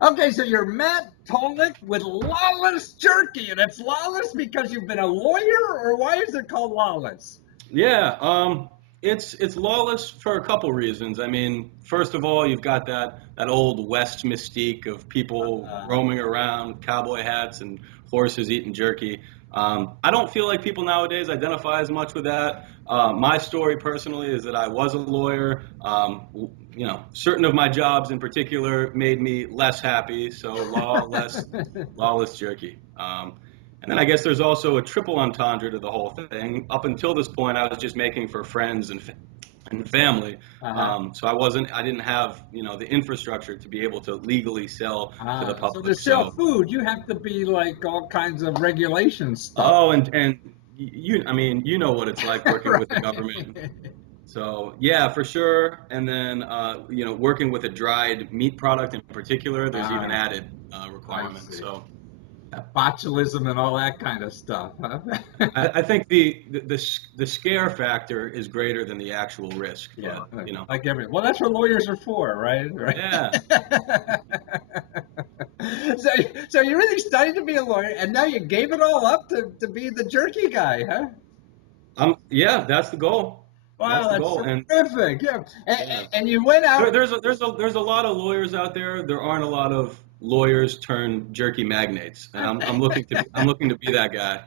Okay, so you're Matt Tolnick with Lawless Jerky, and it's lawless because you've been a lawyer, or why is it called lawless? Yeah, it's lawless for a couple reasons. I mean, first of all, you've got that old West mystique of people Uh, roaming around, cowboy hats and horses eating jerky. I don't feel like people nowadays identify as much with that. My story personally is that I was a lawyer. Certain of my jobs in particular made me less happy, so lawless jerky. And then I guess there's also a triple entendre to the whole thing. Up until this point, I was just making for friends and family. uh-huh. I didn't have, the infrastructure to be able to legally sell to the So to public. sell So, food, you have to be like all kinds of regulation stuff, and I mean, you know what it's like working with the government. right? So yeah, for sure. And then, working with a dried meat product in particular, there's even Ah, added I requirements. see. So. Botulism and all that kind of stuff, huh? I think the scare factor is greater than the actual risk, Yeah, but like every. Well, that's what lawyers are for, right? Right. yeah, So, so you really studied to be a lawyer, and now you gave it all up to be the jerky guy, huh? yeah, that's the goal. That's Wow, the that's goal, and terrific. Yeah, yeah, and you went out. there's a lot of lawyers out there. There aren't a lot of lawyers turned jerky magnates, and I'm looking to be that guy,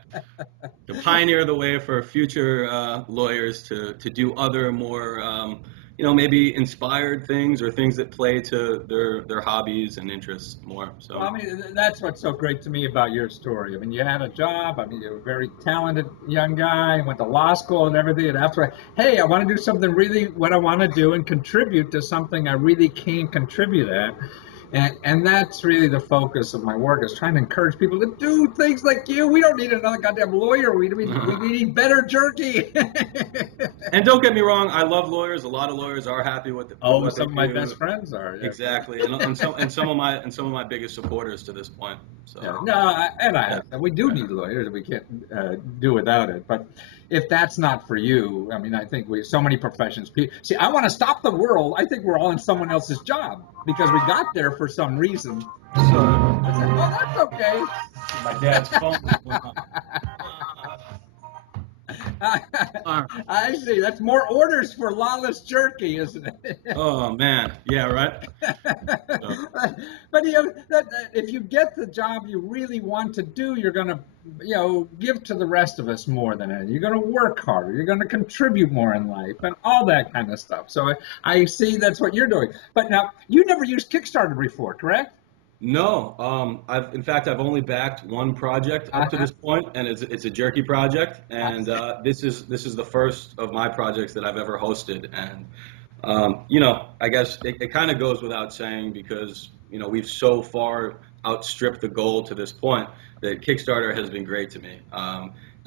to pioneer the way for future lawyers to do other more maybe inspired things or things that play to their hobbies and interests more. Well, I So. mean, that's what's so great to me about your story. I mean, you had a job. I mean, you're a very talented young guy, went to law school and everything. And after, hey, I want to do something really what I want to do and contribute to something I really can contribute at. And that's really the focus of my work is trying to encourage people to do things like you. We don't need another goddamn lawyer. We need better jerky. And don't get me wrong, I love lawyers. A lot of lawyers are happy with Oh, what they some of my best do. friends are. Yeah. Exactly, and some of my biggest supporters to this point. Yeah, So no, and I yeah, understand. We do right. need lawyers. We can't do without it. But if that's not for you, I mean, I think we so many professions. See, I want to stop the world. I think we're all in someone else's job because we got there for some reason. So I said, well, that's okay. My dad's phone is going on. I see. That's more orders for lawless jerky, isn't it? Oh man, yeah, right. So, But if you get the job you really want to do, you're going to, give to the rest of us more than anything. You're going to work harder. You're going to contribute more in life and all that kind of stuff. So I see that's what you're doing. But now, you never used Kickstarter before, correct? no, in fact I've only backed one project up to Uh-huh. this point, and it's a jerky project, I and see. this is the first of my projects that I've ever hosted, and I guess it kind of goes without saying because we've so far outstripped the goal to this point that Kickstarter has been great to me.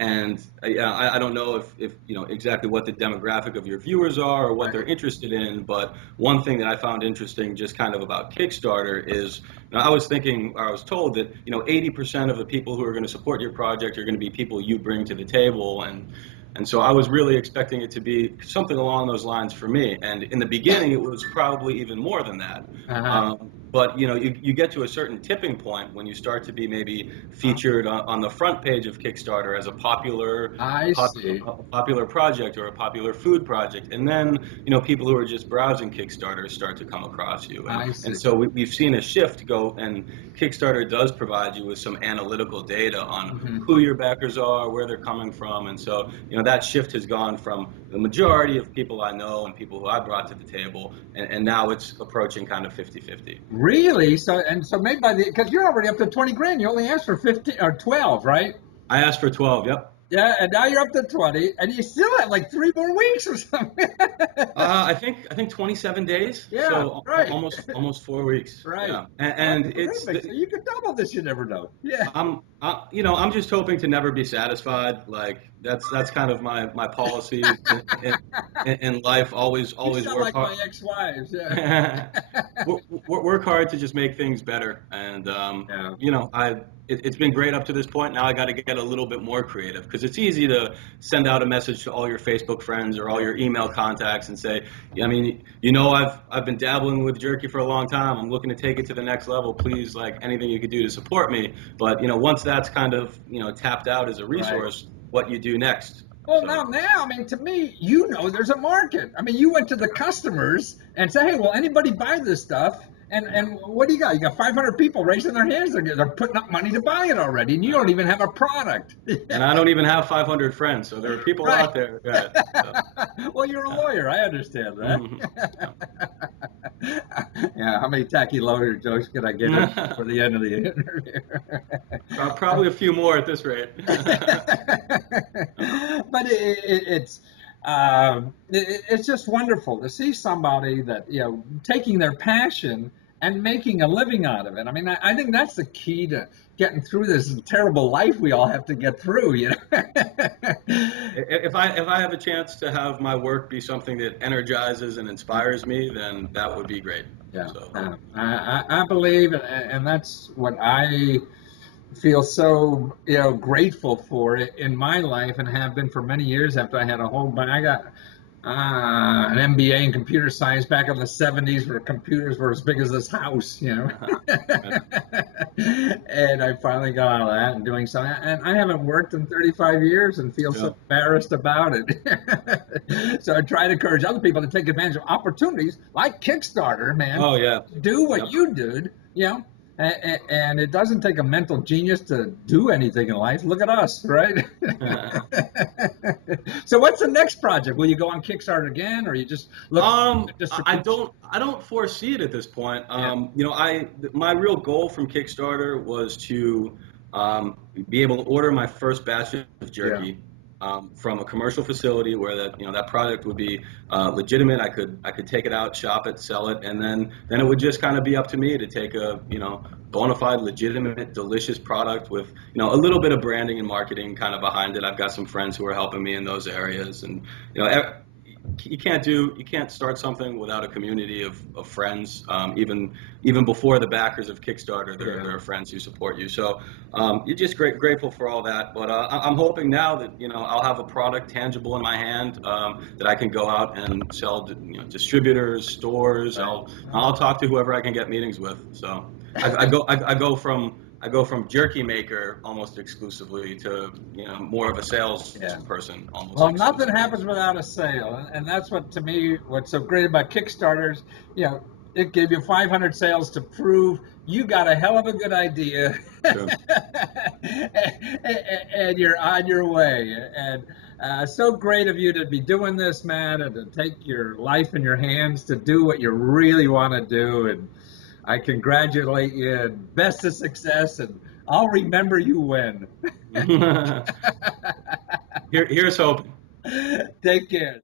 And yeah, I don't know if exactly what the demographic of your viewers are or what Right. they're interested in, but one thing that I found interesting just kind of about Kickstarter is I was thinking, or I was told that 80% of the people who are going to support your project are going to be people you bring to the table, and so I was really expecting it to be something along those lines for me. And in the beginning, it was probably even more than that. Uh-huh. But you get to a certain tipping point when you start to be maybe Uh, featured on the front page of Kickstarter as a I see. popular project or a popular food project, and then people who are just browsing Kickstarter start to come across you, I and see. so we've seen a shift go, and Kickstarter does provide you with some analytical data on Hmm. who your backers are, where they're coming from, and so that shift has gone from the majority of people I know and people who I brought to the table, and now it's approaching kind of 50-50. Really? So maybe because you're already up to 20 grand. You only asked for 15 or 12, right? I asked for 12. Yep. Yeah, and now you're up to 20, and you still have like 3 more weeks or something. I think 27 days, Yeah, so right, almost 4 weeks. right. Yeah, That's and terrific. So you could double this. You never know. Yeah. I'm just hoping to never be satisfied. Like That's kind of my policy in life. You Always sound work like hard. my ex-wives. Yeah. Work hard to just make things better. And Yeah. it's been great up to this point. Now I got to get a little bit more creative because it's easy to send out a message to all your Facebook friends or all your email contacts and say, I mean, I've been dabbling with jerky for a long time. I'm looking to take it to the next level. Please, like anything you could do to support me. But once that's kind of tapped out as a Right. resource, what you do next. Well, So. now, I mean, to me, there's a market. I mean, you went to the customers and say, hey, will anybody buy this stuff? And what do you got? You got 500 people raising their hands. They're putting up money to buy it already, and you don't even have a product. And I don't even have 500 friends, so there are people Right. out there. Yeah, so. Well, you're a lawyer. I understand that. Yeah, how many tacky lawyer jokes can I get in for the end of the interview? Probably a few more at this rate. But it's just wonderful to see somebody that taking their passion and making a living out of it. I mean, I think that's the key to getting through this terrible life we all have to get through. If I have a chance to have my work be something that energizes and inspires me, then that would be great. Yeah, So. I believe, and that's what I feel so grateful for it in my life, and have been for many years. After I had I got an MBA in computer science back in the 70s, where computers were as big as this house, and I finally got out of that and doing something. And I haven't worked in 35 years and feel so embarrassed about it. So I try to encourage other people to take advantage of opportunities like Kickstarter, man. Oh yeah. Do what you did, And it doesn't take a mental genius to do anything in life. Look at us, right? So what's the next project? Will you go on Kickstarter again, or you just look? I don't foresee it at this point. My real goal from Kickstarter was to be able to order my first batch of jerky. From a commercial facility where that product would be legitimate. I could take it out, shop it, sell it, and then it would just kind of be up to me to take a bona fide, legitimate, delicious product with a little bit of branding and marketing kind of behind it. I've got some friends who are helping me in those areas, and you can't start something without a community of friends. Even before the backers of Kickstarter, there are friends who support you. So you're just grateful for all that. But I'm hoping now that I'll have a product tangible in my hand that I can go out and sell to distributors, stores. I'll talk to whoever I can get meetings with. So I go from jerky maker almost exclusively to more of a sales person almost. Well, nothing happens without a sale, and that's what, to me, what's so great about Kickstarters. It gave you 500 sales to prove you got a hell of a good idea, Sure. and you're on your way. And so great of you to be doing this, Matt, and to take your life in your hands to do what you really want to do. And I congratulate you, and best of success, and I'll remember you when. Here's hoping. Take care.